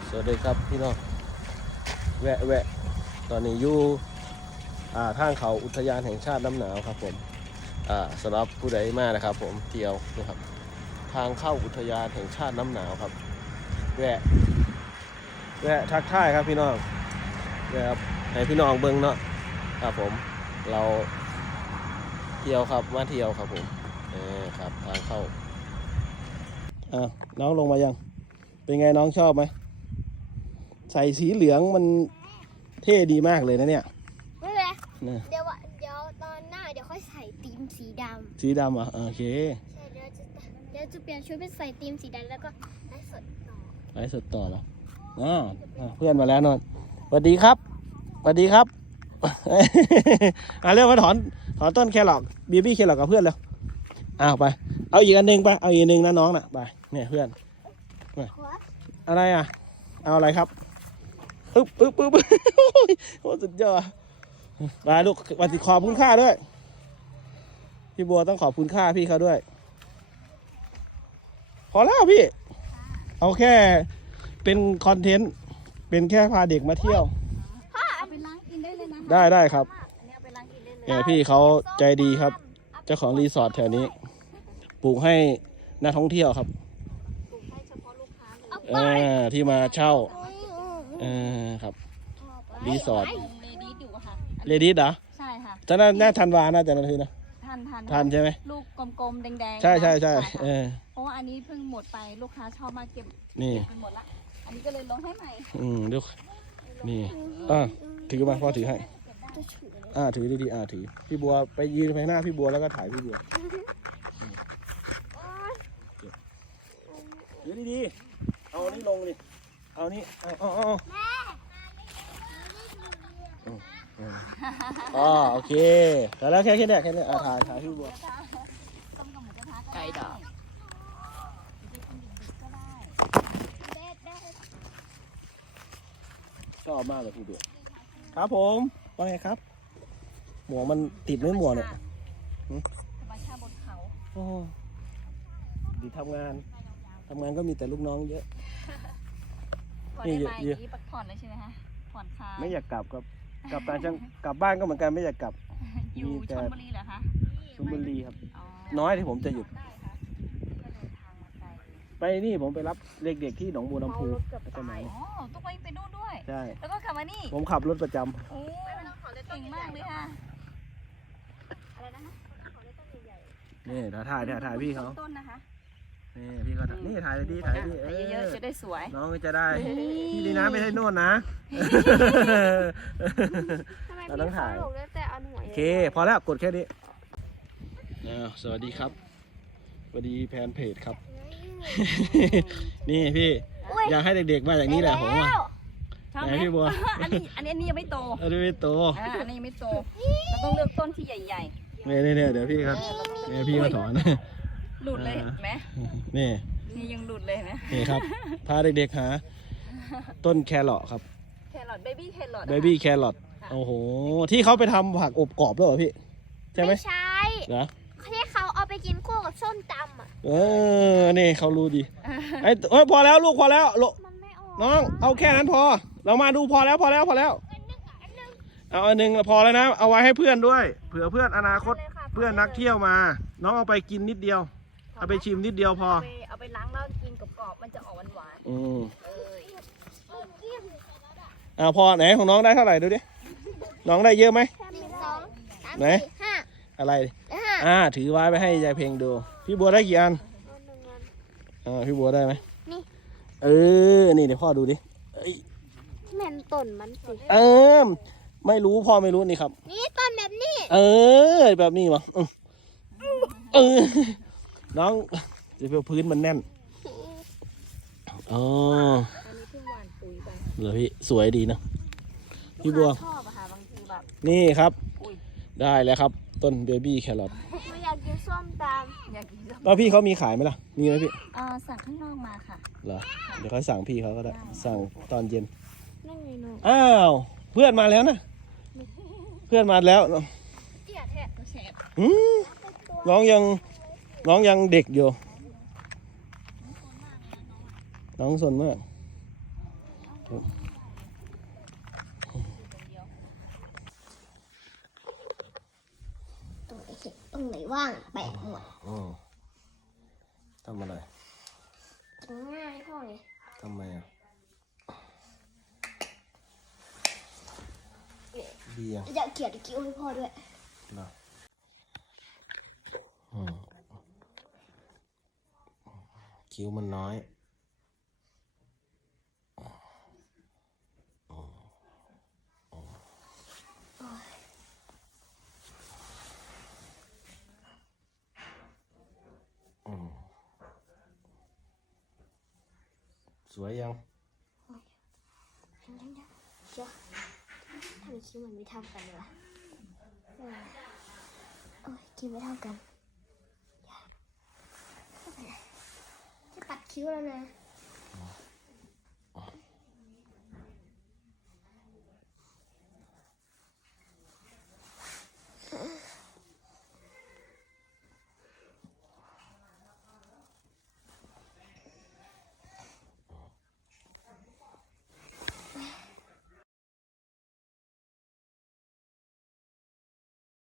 สวัสดีครับพี่น้องแวะตอนนี้อยู่ทางเขาอุทยานแห่งชาติน้ำหนาวครับผมสำหรับผู้ใดมานะครับผมเที่ยวนะครับทางเข้าอุทยานแห่งชาติน้ำหนาวครับแวะทักทายครับพี่น้องแวะให้พี่น้องเบิ้งเนาะครับผมเราเที่ยวครับมาเที่ยวครับผมครับทางเข้าน้องลงมายังเป็นไงน้องชอบไหมใส่สีเหลืองมันเท่ดีมากเลยนะเนี่ยไม่เป็นไรเดี๋ยวตอนหน้าเดี๋ยวค่อยใส่ธีมสีดำสีดำอ่ะโอเคใช่เดี๋ยวจะเปลี่ยนชุดเป็นใส่ธีมสีดำแล้วก็ไลฟ์สดต่อเหรอเพื่อนมาแล้วนนท์สวัสดีครับสวัสดีครับ เรียกว่าถอนต้นแครอทบีบี้แครอทกับเพื่อนแล้วไปเอาอีกอันหนึ่งไปเอาอีกอันหนึ่งนะน้องน่ะไปเนี่ยเพื่อนอะไรอ่ะเอาอะไรครับปึ๊บโอ้สุดยอดมาลูกวันที่ขอบคุณค่าด้วยพี่บัวต้องขอบคุณค่าพี่เขาด้วยพอแล้วพี่เอาแค่เป็นคอนเทนต์เป็นแค่พาเด็กมาเที่ยวเอาไปล้างกินได้เลยนะได้ครับเนี่ยพี่เขาใจดีครับเจ้าของรีสอร์ทแถวนี้ปลูกให้นักท่องเที่ยวครับปลูกให้เฉพาะลูกค้าเลยที่มาเช่าครับรีสอร์ทเลดี้เหรอใช่ค่ะจะน่าทันวาน่าจะนาทีนะทันใช่ไหมลูกกลมๆแดงๆใช่เพราะว่าอันนี้เพิ่งหมดไปลูกค้าชอบมากเก็บนี่หมดละอันนี้ก็เลยลงให้ใหม่ลูกนี่ถือมาพ่อถือให้ถือดีๆถือพี่บัวไปยืนไปหน้าพี่บัวแล้วก็ถ่ายพี่บัวถือดีๆเอานี่ลงดิเอานี่โอเคแต่แล้วแค่นี้ถ่ายพี่บัวไก่ดอกชอบมากเลยพี่บัวครับผมว่าไงครับหมวกมันติดไม่หมวกเนี่ยธรรมชาติบนเขาดีทำงานก็มีแต่ลูกน้องเยอะนี่เยอะพักผ่อนเลยใช่ไหมฮะผ่อนคลายไม่อยากกลับต่างจังกลับบ้านก็เหมือนกันไม่อยากกลับอยู่ชลบุรีเหรอคะชลบุรีครับน้อยที่ผมจะหยุดไปนี่ผมไปรับเด็กๆที่หนองบัวลำพูต้องไปนู่นด้วยใช่แล้วก็ขับมานี่ผมขับรถประจำโอ้เก่งมากเลยค่ะนี่ถ่ายพี่เขาต้นนะคะนี่พี่ก็นี่ถ่ายเลยดีเยอะๆจะได้สวยน้องก็จะได้ที่ดีนะไม่ใช่โน่นนะเราต้องถ่ายโอเคพอแล้วกดแค่นี้สวัสดีครับสวัสดีแฟนเพจครับนี่พี่อยากให้เด็กๆมาอย่างนี้แหละผมว่าไหนพี่บัวอันนี้ยังไม่โตอันนี้ไม่โตอันนี้ไม่โตเราต้องเลือกต้นที่ใหญ่ๆเนี่ยเดี๋ยวพี่ครับเนี่ยพี่มาถอนหลุดเลยไหมนี่ยังหลุดเลยนะนี่ครับพาเด็กๆหาต้นแครอทครับแครอทเบบี้แครอทโอ้โหที่เขาไปทำผักอบกรอบด้วยเหรอพี่ใช่ไหมใช่นะที่เขาเอาไปกินคู่กับส้มตำนี่เขารู้ดีพอแล้วลูกพอแล้วน้องเอาแค่นั้นพอเรามาดูพอแล้วเอาอันนึงพอแล้วนะเอาไว้ให้เพื่อนด้วยเผื่อเพื่อนอนาคตเพื่อนนักเที่ยวมาน้องเอาไปกินนิดเดียวเอาไปชิมนิดเดียวพอเอาไปล้างแล้วกินกรอบๆมันจะออกหวานพอไหนของน้องได้เท่าไหร่ดูดิน้องได้เยอะไหมไหนอะไรถือไว้ไปให้ยายเพลงดูพี่บัวได้กี่อันพี่บัวได้ไหมนี่เดี๋ยวพ่อดูดิแม่นต้นมันสิไม่รู้พ่อไม่รู้นี่ครับนี่ต้นแบบนี้แบบนี้มั้งน้องจะเพื่อพื้นมันแน่นอันนี้เพิ่งหว่านปุ๋ยไปเหรอพี่สวยดีนะพี่บัวชอบอะค่ะบางทีแบบนี่ครับได้แล้วครับต้นเบบี้แครอทไม่อยากกินส้มตำแล้วพี่เขามีขายไหมล่ะมีไหมพี่สั่งข้างนอกมาค่ะเหรอเดี๋ยวเขาสั่งพี่เขาก็ได้สั่งตอนเย็นอ้าวเพื่อนมาแล้วนะเพื่อนมาแล้วน้องยังเด็กอยู่น้องสนมากตรงไหนว่างแปะหมดทำอะไรกินง่ายพ่อไงทำไมอ่ะเบียงจะเขียนกิ้วให้พ่อด้วยเหรอคิ้วมันน้อยสวยยังเดี๋ยวทำไมคิ้วมันไม่เท่ากันวะคิ้วไม่เท่ากันจะปัดคิ้วแล้วนะ